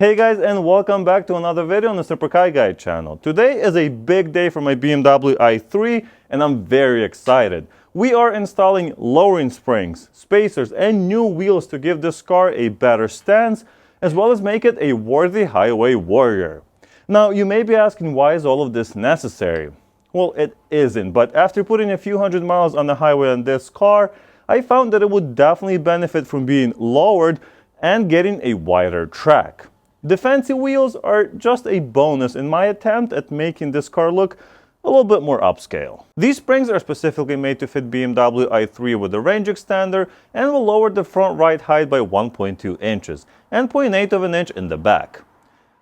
Hey guys, and welcome back to another video on the Super Car Guy channel. Today is a big day for my BMW i3 and I'm very excited. We are installing lowering springs, spacers and new wheels to give this car a better stance as well as make it a worthy highway warrior. Now you may be asking, why is all of this necessary? Well, it isn't, but after putting a few hundred miles on the highway on this car, I found that it would definitely benefit from being lowered and getting a wider track. The fancy wheels are just a bonus in my attempt at making this car look a little bit more upscale. These springs are specifically made to fit BMW i3 with a range extender and will lower the front ride height by 1.2 inches and 0.8 of an inch in the back.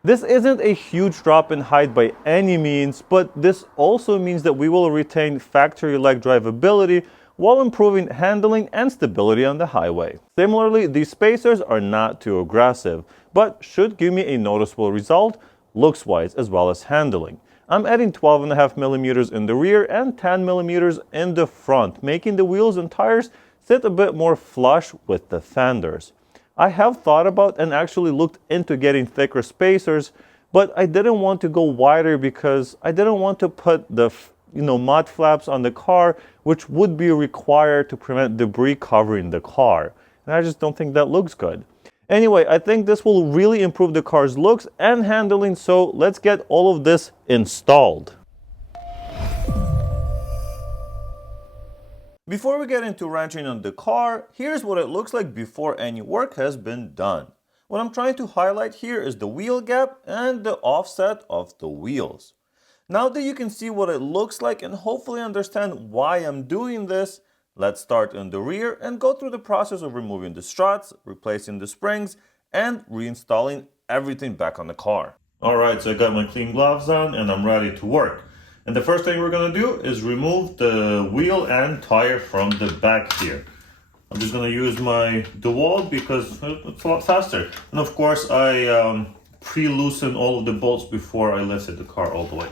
This isn't a huge drop in height by any means, but this also means that we will retain factory-like drivability while improving handling and stability on the highway. Similarly, these spacers are not too aggressive, but should give me a noticeable result looks-wise as well as handling. I'm adding 12.5 millimeters in the rear and 10 millimeters in the front, making the wheels and tires sit a bit more flush with the fenders. I have thought about and actually looked into getting thicker spacers, but I didn't want to go wider because I didn't want to put the mud flaps on the car, which would be required to prevent debris covering the car. And I just don't think that looks good. Anyway, I think this will really improve the car's looks and handling, so let's get all of this installed. Before we get into wrenching on the car, here's what it looks like before any work has been done. What I'm trying to highlight here is the wheel gap and the offset of the wheels. Now that you can see what it looks like and hopefully understand why I'm doing this, let's start in the rear and go through the process of removing the struts, replacing the springs, and reinstalling everything back on the car. Alright, so I got my clean gloves on and I'm ready to work. And the first thing we're going to do is remove the wheel and tire from the back here. I'm just going to use my DeWalt because it's a lot faster. And of course I pre-loosened all of the bolts before I lifted the car all the way.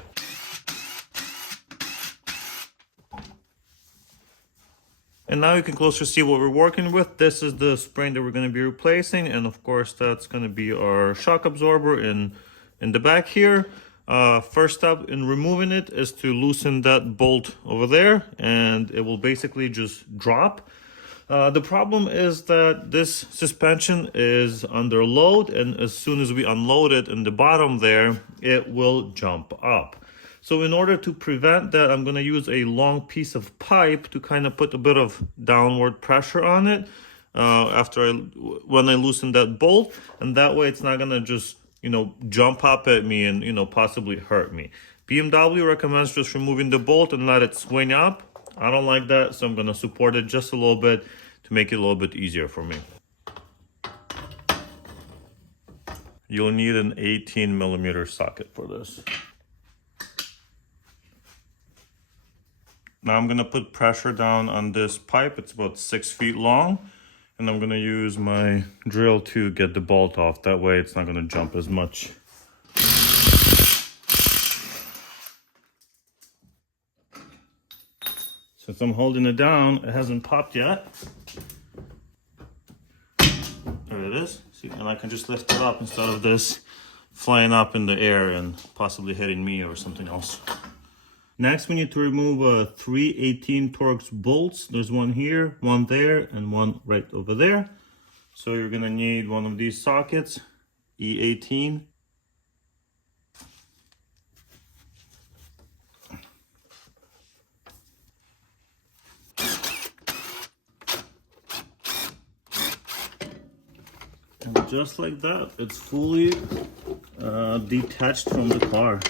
And now you can closer see what we're working with. This is the spring that we're going to be replacing, and of course that's going to be our shock absorber in the back here. First step in removing it is to loosen that bolt over there, and it will basically just drop. The problem is that this suspension is under load, and as soon as we unload it in the bottom there, it will jump up. So in order to prevent that, I'm going to use a long piece of pipe to kind of put a bit of downward pressure on it when I loosen that bolt, and that way it's not going to just jump up at me and possibly hurt me. BMW recommends just removing the bolt and let it swing up. I don't like that, so I'm going to support it just a little bit to make it a little bit easier for me. You'll need an 18 millimeter socket for this. Now I'm going to put pressure down on this pipe. It's about 6 feet long. And I'm going to use my drill to get the bolt off. That way it's not going to jump as much. Since I'm holding it down, it hasn't popped yet. There it is. See, and I can just lift it up instead of this flying up in the air and possibly hitting me or something else. Next, we need to remove 3 18 Torx bolts. There's one here, one there, and one right over there. So you're gonna need one of these sockets, E18. And just like that, it's fully detached from the car.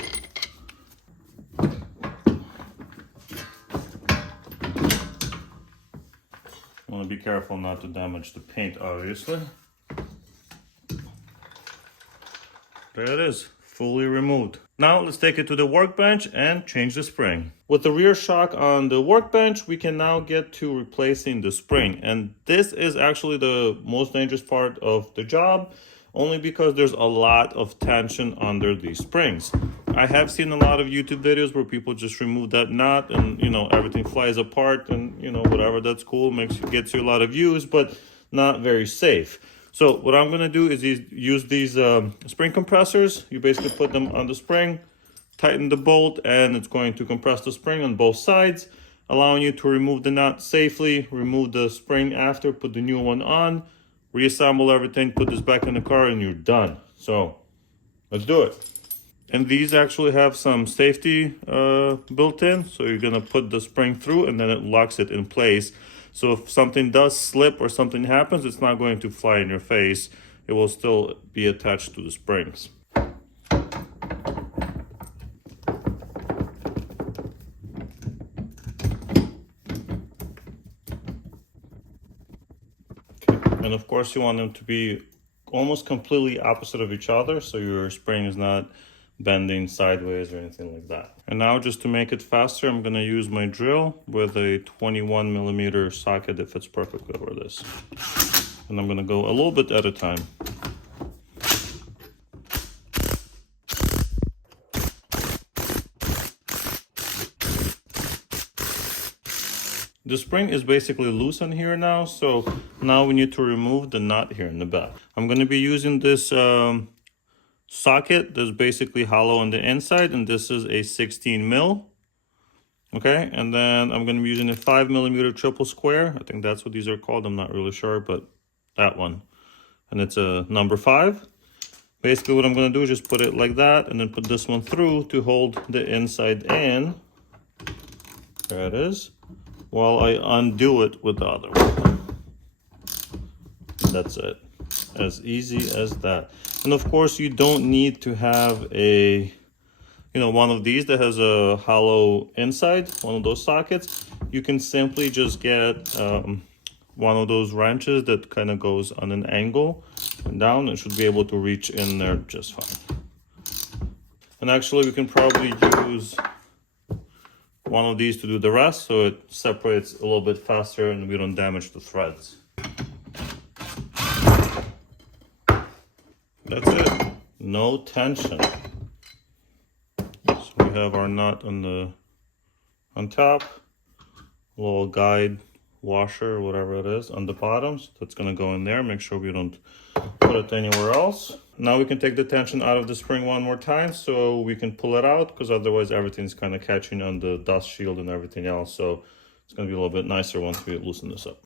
Be careful not to damage the paint, obviously. There it is, fully removed. Now let's take it to the workbench and change the spring. With the rear shock on the workbench, we can now get to replacing the spring. And this is actually the most dangerous part of the job, only because there's a lot of tension under these springs. I have seen a lot of YouTube videos where people just remove that knot and, you know, everything flies apart and, you know, whatever, that's cool, gets you a lot of views, but not very safe. So what I'm gonna do is use these spring compressors. You basically put them on the spring, tighten the bolt, and it's going to compress the spring on both sides, allowing you to remove the knot safely, remove the spring after, put the new one on, reassemble everything, put this back in the car, and you're done. So let's do it. And these actually have some safety built in. So you're gonna put the spring through and then it locks it in place. So if something does slip or something happens, it's not going to fly in your face. It will still be attached to the springs. And of course you want them to be almost completely opposite of each other, so your spring is not bending sideways or anything like that. And now, just to make it faster, I'm gonna use my drill with a 21mm socket that fits perfectly over this. And I'm gonna go a little bit at a time. The spring is basically loose on here now, so now we need to remove the knot here in the back. I'm going to be using this socket that's basically hollow on the inside, and this is a 16 mil. Okay, and then I'm going to be using a 5mm triple square. I think that's what these are called. I'm not really sure, but that one. And it's a number 5. Basically what I'm going to do is just put it like that, and then put this one through to hold the inside in. There it is. While I undo it with the other one. That's it. As easy as that. And of course you don't need to have a, one of these that has a hollow inside, one of those sockets. You can simply just get one of those wrenches that kind of goes on an angle and down. It should be able to reach in there just fine. And actually we can probably use one of these to do the rest, so it separates a little bit faster and we don't damage the threads. That's it. No tension. So we have our nut on top, a little guide washer or whatever it is on the bottom. So that's gonna go in there. Make sure we don't put it anywhere else. Now we can take the tension out of the spring one more time so we can pull it out, because otherwise everything's kind of catching on the dust shield and everything else. So it's going to be a little bit nicer once we loosen this up.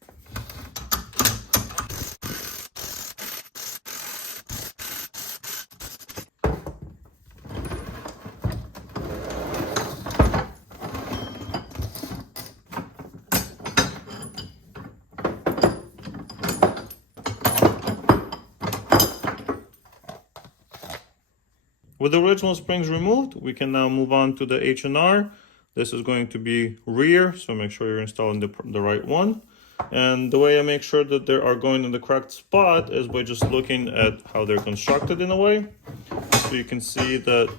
With the original springs removed, we can now move on to the H&R. This is going to be rear, so make sure you're installing the right one. And the way I make sure that they are going in the correct spot is by just looking at how they're constructed in a way. So you can see that,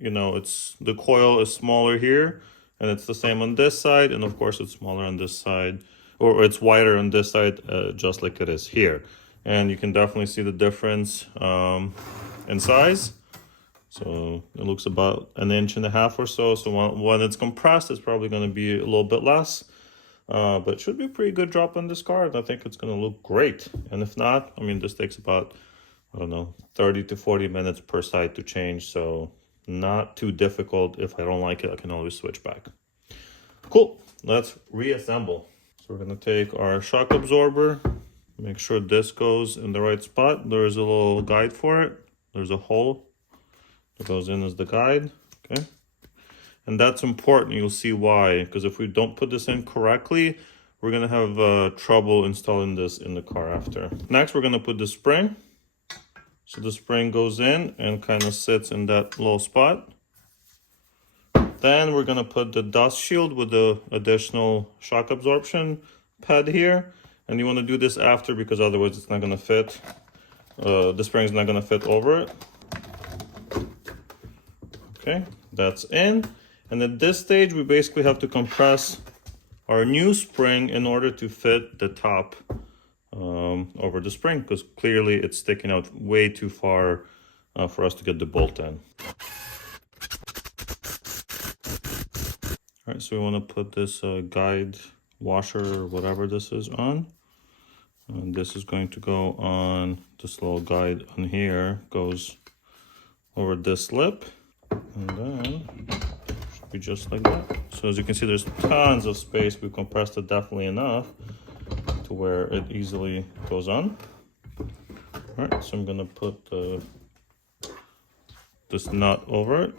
the coil is smaller here, and it's the same on this side, and of course it's smaller on this side, or it's wider on this side, just like it is here. And you can definitely see the difference in size. So it looks about 1.5 inches or so. So when it's compressed, it's probably going to be a little bit less. But it should be a pretty good drop on this car. And I think it's going to look great. And if not, this takes about, 30 to 40 minutes per side to change. So not too difficult. If I don't like it, I can always switch back. Cool. Let's reassemble. So we're going to take our shock absorber. Make sure this goes in the right spot. There's a little guide for it. There's a hole. It goes in as the guide, okay? And that's important, you'll see why, because if we don't put this in correctly, we're gonna have trouble installing this in the car after. Next, we're gonna put the spring. So the spring goes in and kind of sits in that little spot. Then we're gonna put the dust shield with the additional shock absorption pad here. And you wanna do this after, because otherwise it's not gonna fit. The spring's not gonna fit over it. Okay, that's in. And at this stage, we basically have to compress our new spring in order to fit the top over the spring, because clearly it's sticking out way too far for us to get the bolt in. All right, so we want to put this guide washer or whatever this is on. And this is going to go on this little guide on here, goes over this lip, and then should be just like that. So as you can see, there's tons of space. We compressed it definitely enough to where it easily goes on. All right, so I'm gonna put this nut over it.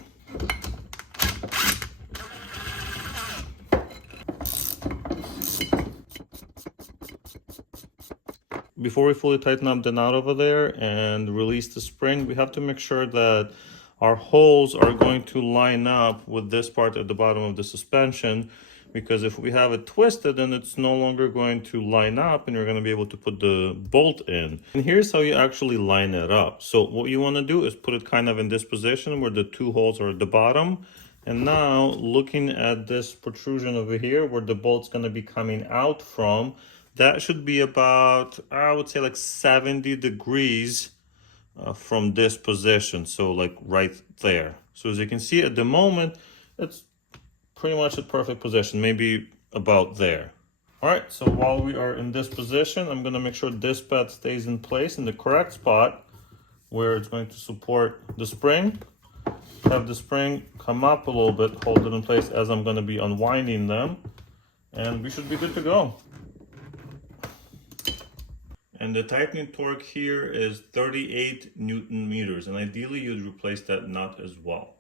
Before we fully tighten up the nut over there and release the spring, we have to make sure that our holes are going to line up with this part at the bottom of the suspension, because if we have it twisted, then it's no longer going to line up and you're going to be able to put the bolt in. And here's how you actually line it up. So what you want to do is put it kind of in this position where the two holes are at the bottom. And now looking at this protrusion over here where the bolt's going to be coming out from, that should be about, I would say, like 70 degrees from this position. So like right there. So as you can see at the moment, it's pretty much a perfect position, maybe about there. All right, so while we are in this position, I'm gonna make sure this pad stays in place in the correct spot where it's going to support the spring. Have the spring come up a little bit, hold it in place as I'm gonna be unwinding them, and we should be good to go. And the tightening torque here is 38 Newton meters, and ideally you'd replace that nut as well.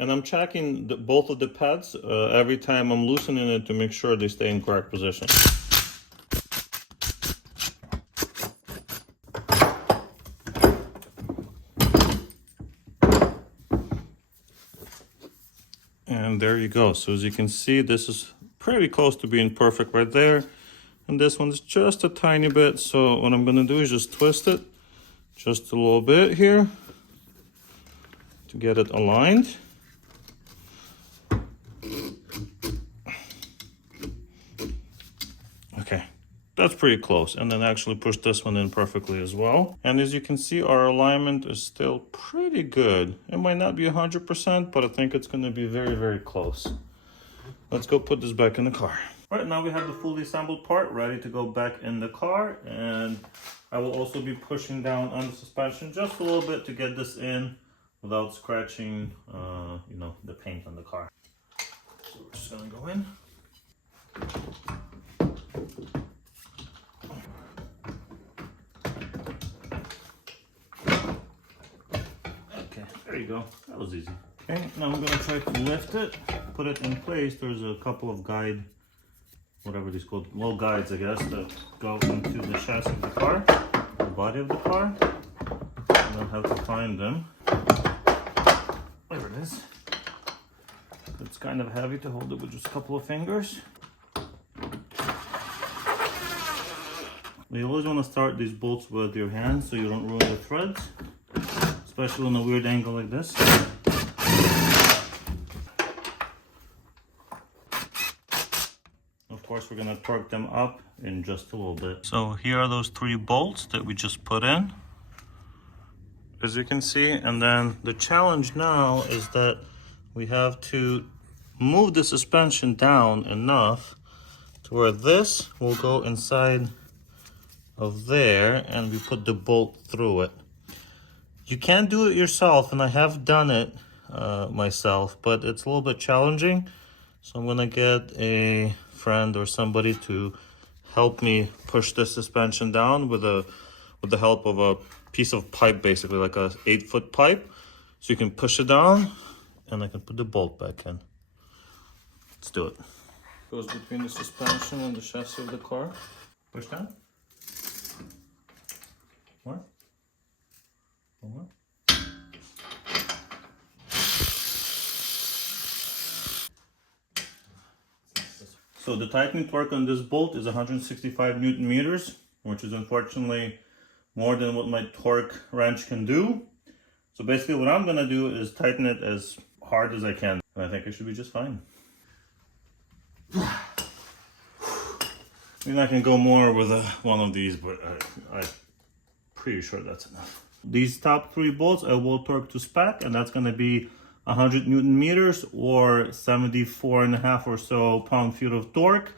And I'm checking both of the pads every time I'm loosening it to make sure they stay in correct position. And there you go. So as you can see, this is pretty close to being perfect right there. And this one's just a tiny bit. So what I'm gonna do is just twist it just a little bit here to get it aligned. Okay, that's pretty close. And then actually push this one in perfectly as well. And as you can see, our alignment is still pretty good. It might not be 100%, but I think it's gonna be very, very close. Let's go put this back in the car. All right, now we have the fully assembled part ready to go back in the car, and I will also be pushing down on the suspension just a little bit to get this in without scratching, the paint on the car. So we're just gonna go in. Okay, there you go. That was easy. Okay, now I'm gonna try to lift it, put it in place. There's a couple of whatever these called, well, guides, I guess, that go into the chassis of the car, the body of the car. And then have to find them. There it is. It's kind of heavy to hold it with just a couple of fingers. You always want to start these bolts with your hands so you don't ruin the threads, especially on a weird angle like this. Of course, we're going to torque them up in just a little bit. So here are those 3 bolts that we just put in, as you can see. And then the challenge now is that we have to move the suspension down enough to where this will go inside of there and we put the bolt through it. You can do it yourself, and I have done it myself, but it's a little bit challenging. So I'm gonna get a friend or somebody to help me push the suspension down with the help of a piece of pipe, basically like a 8-foot pipe. So you can push it down and I can put the bolt back in. Let's do it. Goes between the suspension and the chassis of the car. Push down. More. One more. So the tightening torque on this bolt is 165 Newton meters, which is unfortunately more than what my torque wrench can do. So basically what I'm gonna do is tighten it as hard as I can. And I think it should be just fine. I mean, I can go more with one of these, but I'm pretty sure that's enough. These top 3 bolts I will torque to spec, and that's gonna be 100 Newton meters or 74.5 or so pound-feet of torque,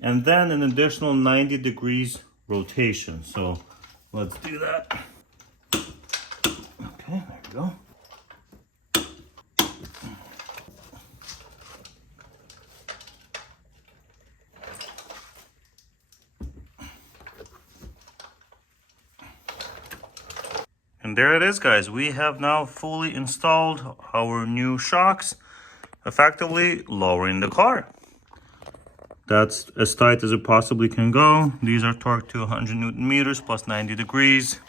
and then an additional 90 degrees rotation. So let's do that. Okay, there we go. And there it is, guys. We have now fully installed our new shocks, effectively lowering the car. That's as tight as it possibly can go. These are torqued to 100 Newton meters plus 90 degrees.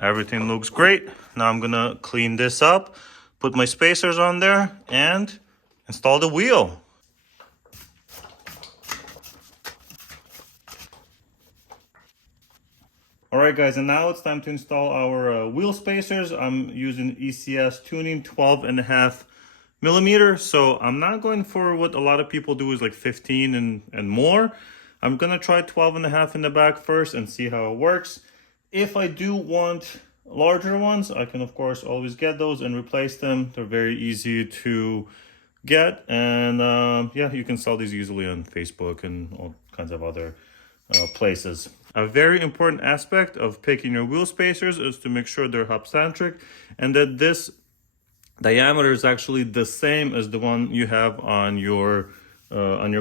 Everything looks great. Now I'm gonna clean this up, put my spacers on there, and install the wheel. Alright guys, and now it's time to install our wheel spacers. I'm using ECSTuning 12.5 millimeter. So I'm not going for what a lot of people do is like 15 and more. I'm gonna try 12.5 in the back first and see how it works. If I do want larger ones, I can of course always get those and replace them. They're very easy to get, and yeah, you can sell these easily on Facebook and all kinds of other places. A very important aspect of picking your wheel spacers is to make sure they're hub-centric and that this diameter is actually the same as the one you have on your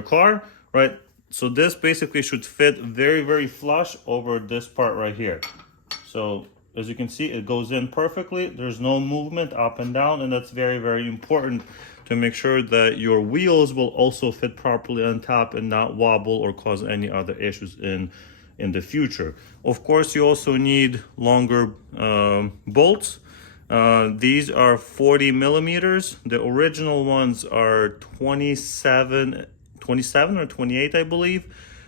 car, right? So this basically should fit very, very flush over this part right here. So as you can see, it goes in perfectly. There's no movement up and down, and that's very, very important to make sure that your wheels will also fit properly on top and not wobble or cause any other issues in the future. Of course, you also need longer bolts. These are 40 millimeters. The original ones are 27 or 28, I believe.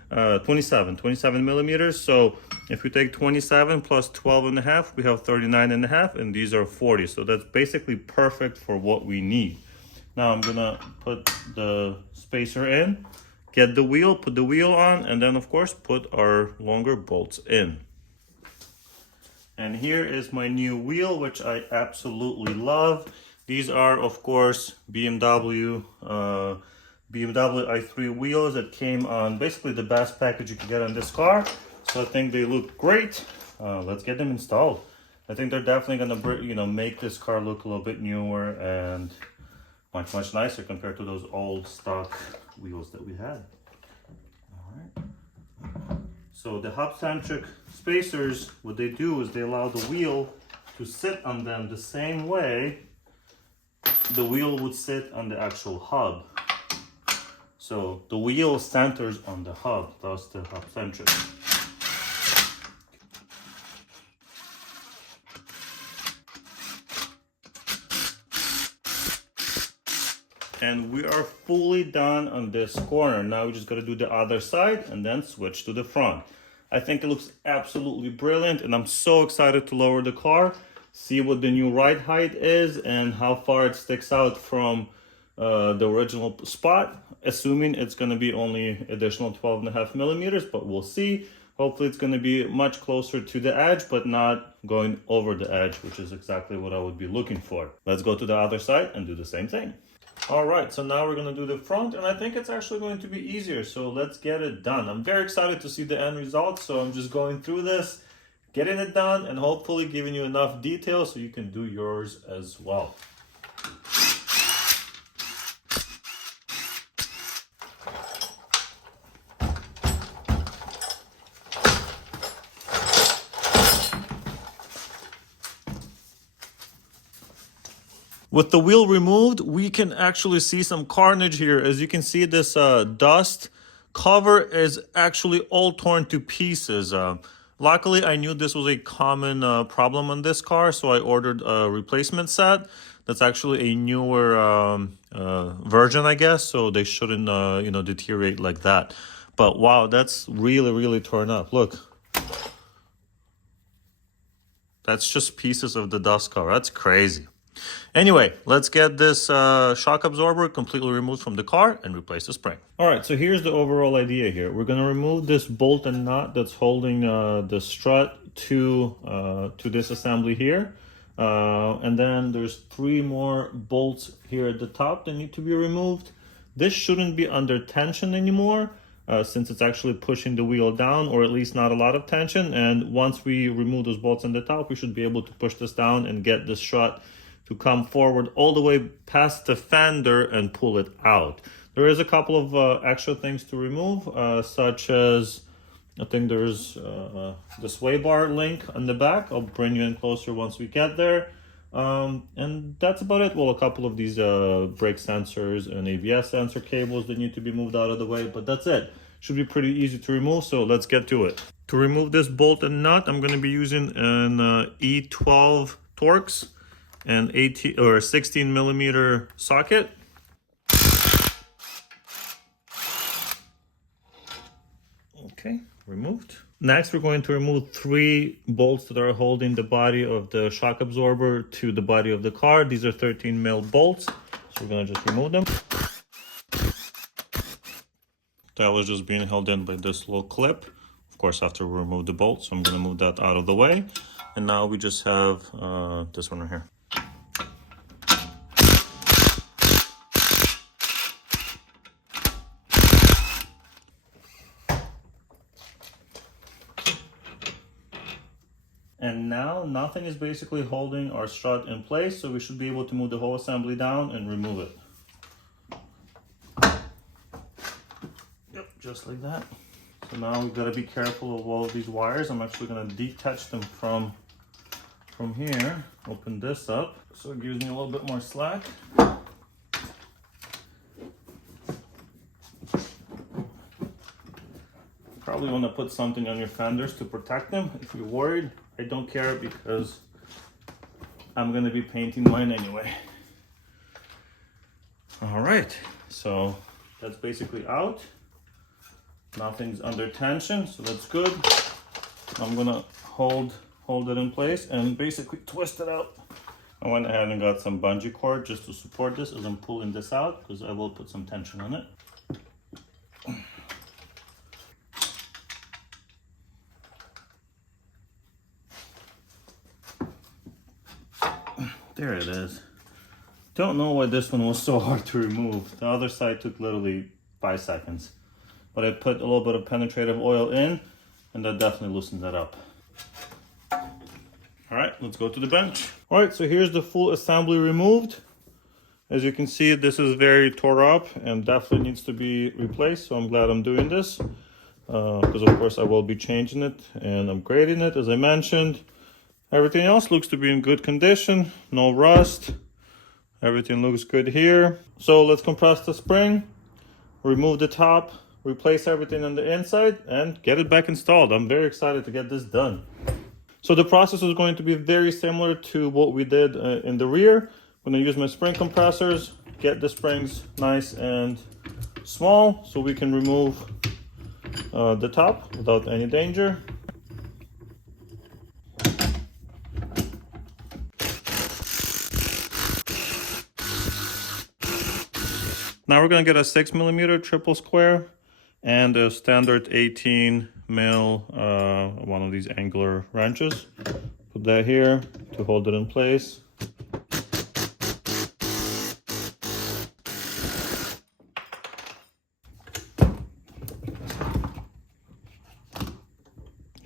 27 millimeters. So if we take 27 plus 12.5, we have 39.5, and these are 40. So that's basically perfect for what we need. Now I'm gonna put the spacer in, get the wheel, put the wheel on, and then of course put our longer bolts in. And here is my new wheel, which I absolutely love. These are of course BMW i3 wheels that came on basically the best package you could get on this car. So I think they look great. Let's get them installed. I think they're definitely gonna make this car look a little bit newer and much nicer compared to those old stock wheels that we had. All right. So the hub-centric spacers, what they do is they allow the wheel to sit on them the same way the wheel would sit on the actual hub. So the wheel centers on the hub, thus the hub-centric. And we are fully done on this corner. Now we just gotta do the other side and then switch to the front. I think it looks absolutely brilliant, and I'm so excited to lower the car, see what the new ride height is and how far it sticks out from the original spot, assuming it's gonna be only additional 12.5 millimeters, but we'll see. Hopefully it's gonna be much closer to the edge, but not going over the edge, which is exactly what I would be looking for. Let's go to the other side and do the same thing. All right, so now we're gonna do the front, and I think it's actually going to be easier, so let's get it done. I'm very excited to see the end result, so I'm just going through this, getting it done, and hopefully giving you enough detail so you can do yours as well. With the wheel removed, we can actually see some carnage here. As you can see, this dust cover is actually all torn to pieces. Luckily, I knew this was a common problem on this car, so I ordered a replacement set. That's actually a newer version, I guess, so they shouldn't deteriorate like that. But wow, that's really torn up. Look. That's just pieces of the dust cover. That's crazy. Anyway, let's get this shock absorber completely removed from the car and replace the spring. All right, so here's the overall idea here. We're gonna remove this bolt and nut that's holding the strut to this assembly here. And then there's 3 more bolts here at the top that need to be removed. This shouldn't be under tension anymore, since it's actually pushing the wheel down, or at least not a lot of tension. And once we remove those bolts on the top, we should be able to push this down and get the strut to come forward all the way past the fender and pull it out. There is a couple of extra things to remove, such as, I think there's the sway bar link on the back. I'll bring you in closer once we get there. And that's about it. Well, a couple of these brake sensors and ABS sensor cables that need to be moved out of the way, but that's it. Should be pretty easy to remove, so let's get to it. To remove this bolt and nut, I'm going to be using an E12 Torx and 18 or 16 millimeter socket. Okay, removed. Next, we're going to remove 3 bolts that are holding the body of the shock absorber to the body of the car. These are 13 mil bolts, so we're gonna just remove them. That was just being held in by this little clip. Of course, after we remove the bolt, so I'm gonna move that out of the way. And now we just have this one right here. And now nothing is basically holding our strut in place, so we should be able to move the whole assembly down and remove it. Yep, just like that. So now we've got to be careful of all of these wires. I'm actually going to detach them from here. Open this up, so it gives me a little bit more slack. Probably want to put something on your fenders to protect them if you're worried. I don't care because I'm going to be painting mine anyway. All right, so that's basically out. Nothing's under tension, so that's good. I'm going to hold it in place and basically twist it out. I went ahead and got some bungee cord just to support this as I'm pulling this out, because I will put some tension on it. There it is. Don't know why this one was so hard to remove. The other side took literally 5 seconds. But I put a little bit of penetrative oil in, and that definitely loosened that up. All right, let's go to the bench. All right, so here's the full assembly removed. As you can see, this is very tore up and definitely needs to be replaced. So I'm glad I'm doing this, because of course I will be changing it and upgrading it, as I mentioned. Everything else looks to be in good condition, no rust. Everything looks good here. So let's compress the spring, remove the top, replace everything on the inside, and get it back installed. I'm very excited to get this done. So the process is going to be very similar to what we did in the rear. I'm going to use my spring compressors, get the springs nice and small so we can remove the top without any danger. Now we're going to get a 6 millimeter triple square and a standard 18 mil one of these angular wrenches. Put that here to hold it in place.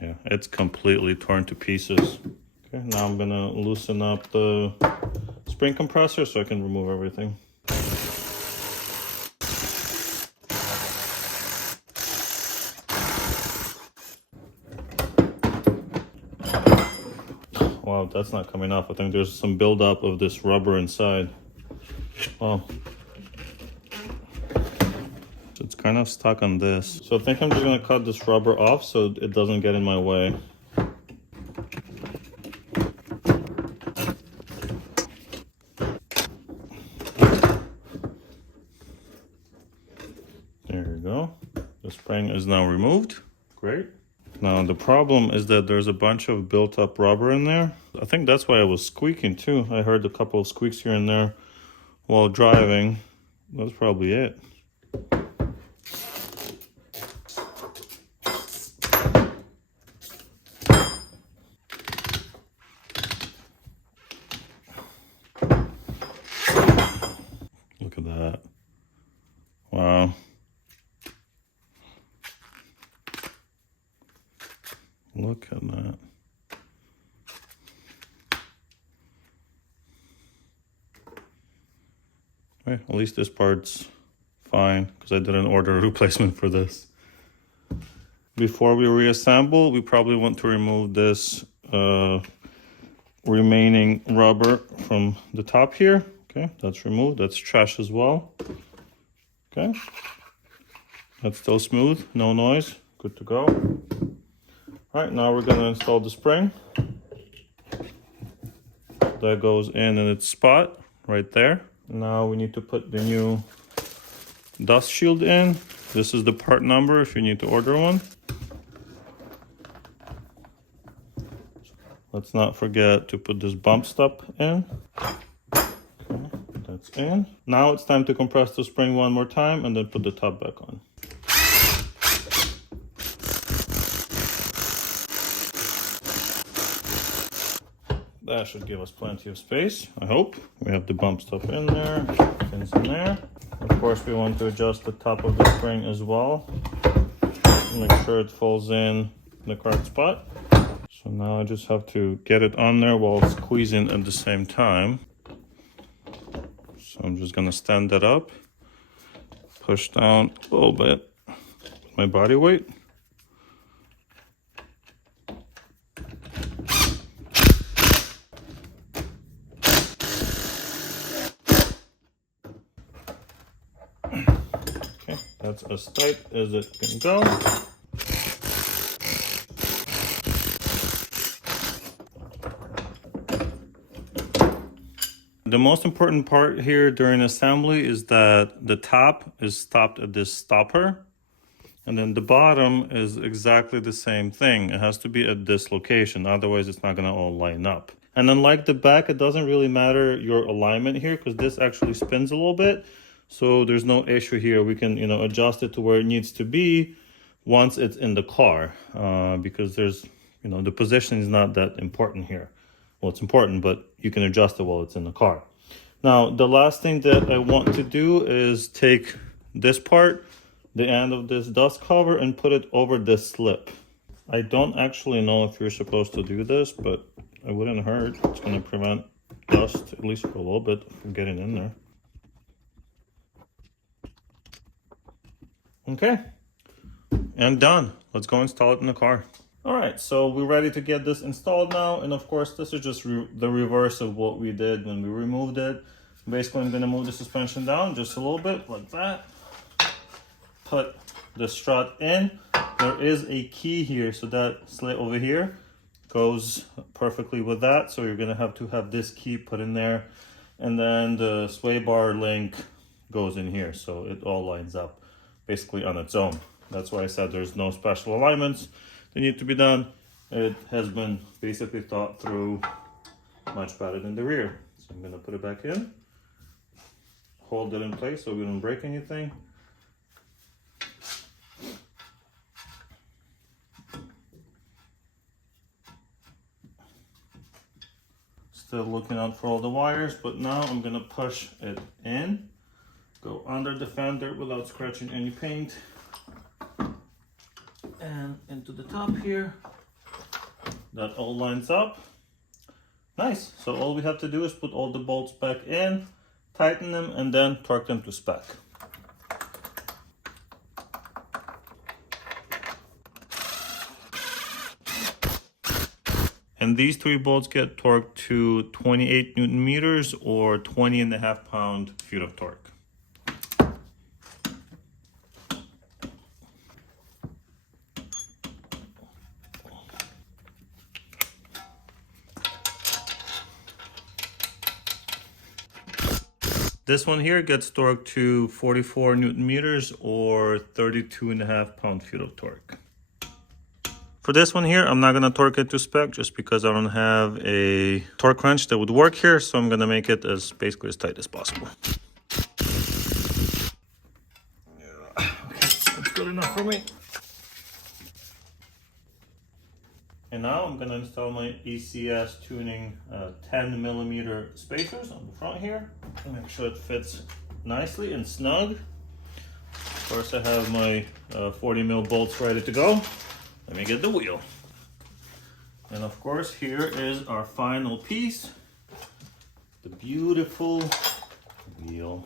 Yeah, it's completely torn to pieces. Okay, now I'm going to loosen up the spring compressor so I can remove everything. Wow, that's not coming off. I think there's some buildup of this rubber inside. Oh. So it's kind of stuck on this. So I think I'm just gonna cut this rubber off so it doesn't get in my way. There you go. The spring is now removed. Great. Now the problem is that there's a bunch of built up rubber in there. I think that's why I was squeaking too. I heard a couple of squeaks here and there while driving. That's probably it. Look at that. Wow. Look at that. Okay, at least this part's fine because I didn't order a replacement for this. Before we reassemble, we probably want to remove this remaining rubber from the top here. Okay, that's removed. That's trash as well. Okay, that's still smooth, no noise, good to go. All right, now we're gonna install the spring. That goes in its spot right there. Now we need to put the new dust shield in. This is the part number if you need to order one. Let's not forget to put this bump stop in. Okay, that's in. Now it's time to compress the spring one more time and then put the top back on. That should give us plenty of space, I hope. We have the bump stop in there, pins in there. Of course, we want to adjust the top of the spring as well. Make sure it falls in the correct spot. So now I just have to get it on there while squeezing at the same time. So I'm just gonna stand that up, push down a little bit with my body weight. Okay, that's as tight as it can go. The most important part here during assembly is that the top is stopped at this stopper, and then the bottom is exactly the same thing. It has to be at this location, otherwise it's not gonna all line up. And unlike the back, it doesn't really matter your alignment here because this actually spins a little bit. So there's no issue here. We can, adjust it to where it needs to be once it's in the car, because there's, the position is not that important here. Well, it's important, but you can adjust it while it's in the car. Now, the last thing that I want to do is take this part, the end of this dust cover, and put it over this slip. I don't actually know if you're supposed to do this, but it wouldn't hurt. It's going to prevent dust, at least for a little bit, from getting in there. Okay, and done. Let's go install it in the car. All right, so we're ready to get this installed now. And of course, this is just the reverse of what we did when we removed it. Basically, I'm gonna move the suspension down just a little bit like that. Put the strut in. There is a key here, so that slit over here goes perfectly with that. So you're gonna have to have this key put in there. And then the sway bar link goes in here, so it all lines up basically on its own. That's why I said there's no special alignments that need to be done. It has been basically thought through much better than the rear. So I'm gonna put it back in, hold it in place so we don't break anything. Still looking out for all the wires, but now I'm gonna push it in, go under the fender without scratching any paint, and into the top here. That all lines up. Nice. So all we have to do is put all the bolts back in, tighten them, and then torque them to spec. And these 3 bolts get torqued to 28 Newton meters or 20.5 pound-feet of torque. This one here gets torqued to 44 Newton meters or 32.5 pound-feet of torque. For this one here, I'm not gonna torque it to spec just because I don't have a torque wrench that would work here. So I'm gonna make it as basically as tight as possible. Yeah. Okay, that's good enough for me. And now I'm gonna install my ECSTuning 10mm spacers on the front here and make sure it fits nicely and snug. Of course, I have my 40mm bolts ready to go. Let me get the wheel. And of course, here is our final piece, the beautiful wheel.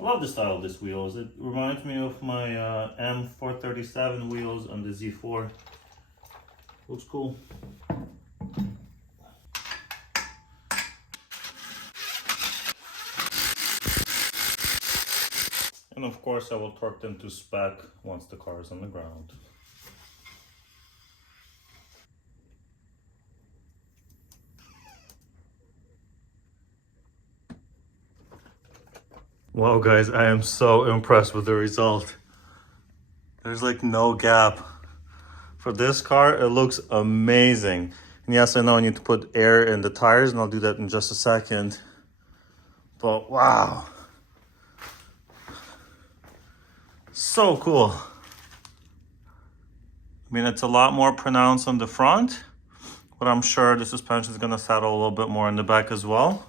I love the style of this wheels. It reminds me of my M437 wheels on the Z4. Looks cool. And of course I will torque them to spec once the car is on the ground. Wow guys, I am so impressed with the result. There's like no gap. For this car, it looks amazing. And yes, I know I need to put air in the tires, and I'll do that in just a second. But wow. So cool. I mean, it's a lot more pronounced on the front, but I'm sure the suspension is gonna settle a little bit more in the back as well.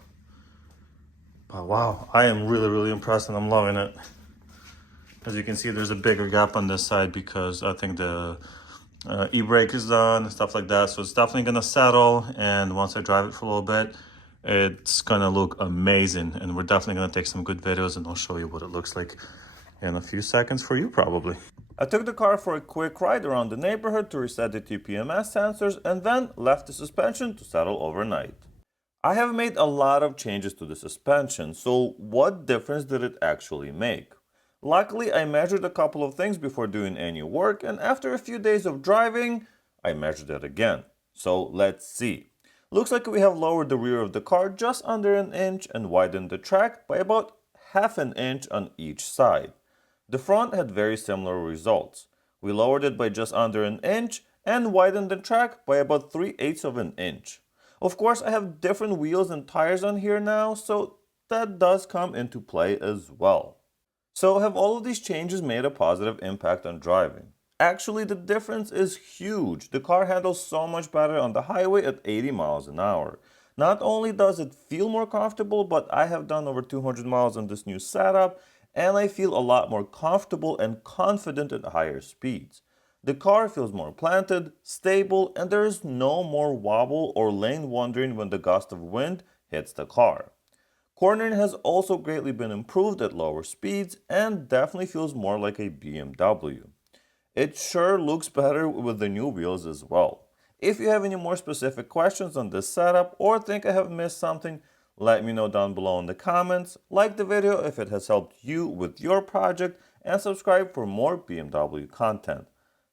But wow, I am really impressed and I'm loving it. As you can see, there's a bigger gap on this side because I think the e-brake is done and stuff like that. So it's definitely gonna settle, and once I drive it for a little bit, it's gonna look amazing. And we're definitely gonna take some good videos, and I'll show you what it looks like in a few seconds for you probably. I took the car for a quick ride around the neighborhood to reset the TPMS sensors and then left the suspension to settle overnight. I have made a lot of changes to the suspension, so what difference did it actually make? Luckily, I measured a couple of things before doing any work, and after a few days of driving, I measured it again. So let's see. Looks like we have lowered the rear of the car just under an inch and widened the track by about half an inch on each side. The front had very similar results. We lowered it by just under an inch and widened the track by about 3/8 of an inch. Of course, I have different wheels and tires on here now, so that does come into play as well. So have all of these changes made a positive impact on driving? Actually, the difference is huge. The car handles so much better on the highway at 80 miles an hour. Not only does it feel more comfortable, but I have done over 200 miles on this new setup, and I feel a lot more comfortable and confident at higher speeds. The car feels more planted, stable, and there is no more wobble or lane wandering when the gust of wind hits the car. Cornering has also greatly been improved at lower speeds and definitely feels more like a BMW. It sure looks better with the new wheels as well. If you have any more specific questions on this setup or think I have missed something, let me know down below in the comments. Like the video if it has helped you with your project, and subscribe for more BMW content.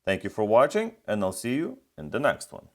Thank you for watching, and I'll see you in the next one.